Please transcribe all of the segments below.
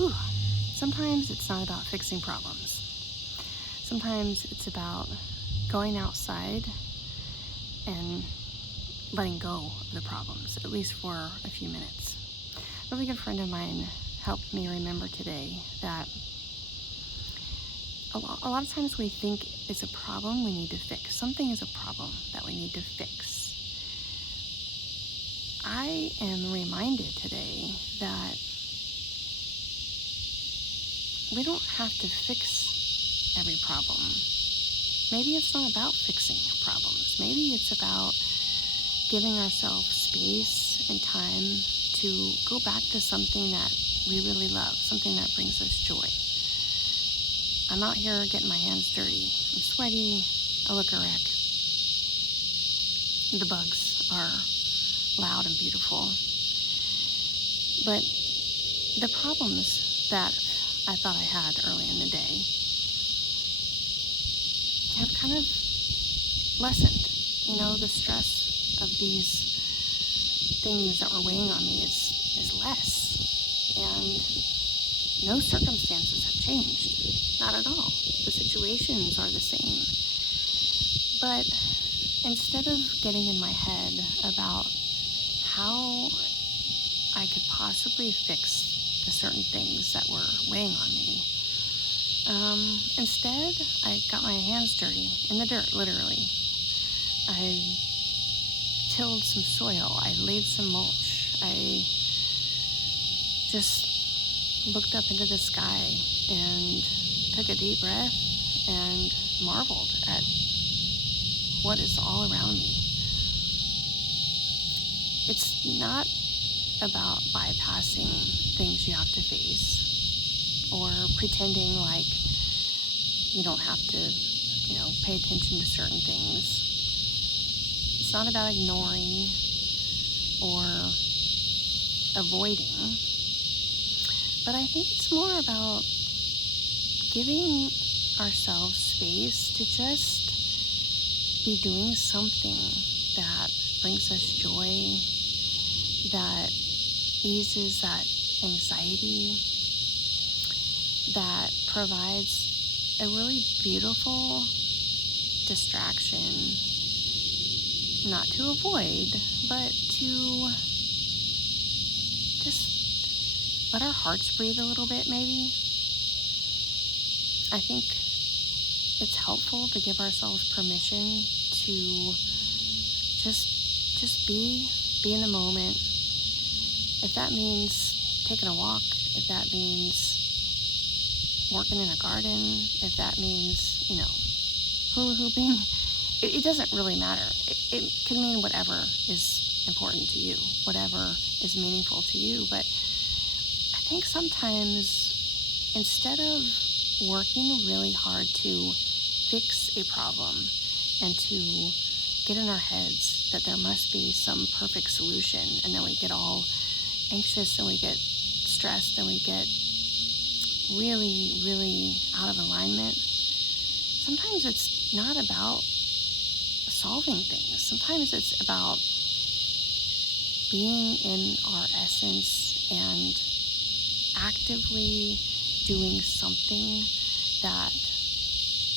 Whew. Sometimes it's not about fixing problems. Sometimes it's about going outside and letting go of the problems, at least for a few minutes. A really good friend of mine helped me remember today that a lot of times we think it's a problem we need to fix. Something is a problem that we need to fix. I am reminded today that we don't have to fix every problem. Maybe it's not about fixing problems. Maybe it's about giving ourselves space and time to go back to something that we really love, something that brings us joy. I'm out here getting my hands dirty. I'm sweaty. I look a wreck. The bugs are loud and beautiful. But the problems that I thought I had early in the day have kind of lessened. The stress of these things that were weighing on me is less. And no circumstances have changed. Not at all. The situations are the same. But instead of getting in my head about how I could possibly fix the certain things that were weighing on me, instead I got my hands dirty in the dirt, literally. I tilled some soil. I laid some mulch. I just looked up into the sky and took a deep breath and marveled at what is all around me. It's not about bypassing things you have to face or pretending like you don't have to, pay attention to certain things. It's not about ignoring or avoiding, but I think it's more about giving ourselves space to just be doing something that brings us joy, that eases that anxiety, that provides a really beautiful distraction, not to avoid, but to just let our hearts breathe a little bit, maybe. I think it's helpful to give ourselves permission to just be in the moment. If that means taking a walk, if that means working in a garden, if that means, hula hooping, it doesn't really matter. It can mean whatever is important to you, whatever is meaningful to you. But I think sometimes instead of working really hard to fix a problem and to get in our heads that there must be some perfect solution, and then we get all anxious and we get stressed and we get really, really out of alignment. Sometimes it's not about solving things. Sometimes it's about being in our essence and actively doing something that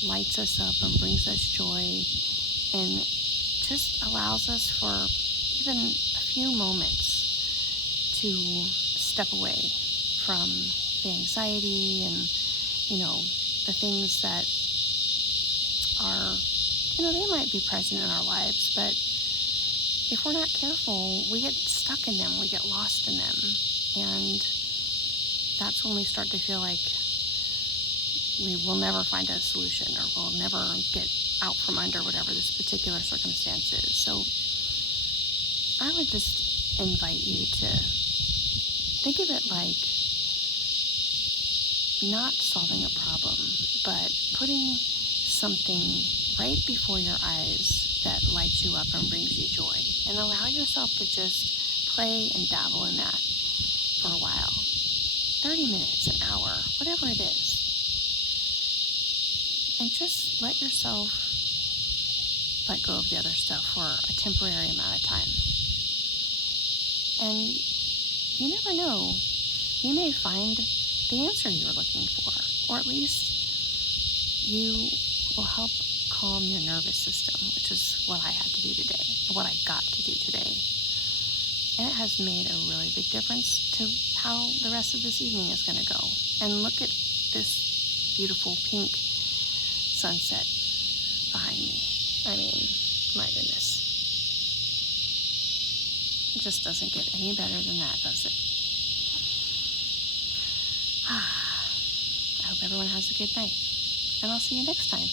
lights us up and brings us joy and just allows us for even a few moments to step away from the anxiety and, the things that are, they might be present in our lives, but if we're not careful, we get stuck in them, we get lost in them, and that's when we start to feel like we will never find a solution or we'll never get out from under whatever this particular circumstance is. So I would just invite you to think of it like not solving a problem, but putting something right before your eyes that lights you up and brings you joy, and allow yourself to just play and dabble in that for a while. 30 minutes, an hour, whatever it is. And just let yourself let go of the other stuff for a temporary amount of time. And you never know, you may find the answer you're looking for, or at least you will help calm your nervous system, which is what I had to do today, what I got to do today. And it has made a really big difference to how the rest of this evening is going to go. And look at this beautiful pink sunset behind me. I mean, my goodness. It just doesn't get any better than that, does it? I hope everyone has a good night. And I'll see you next time.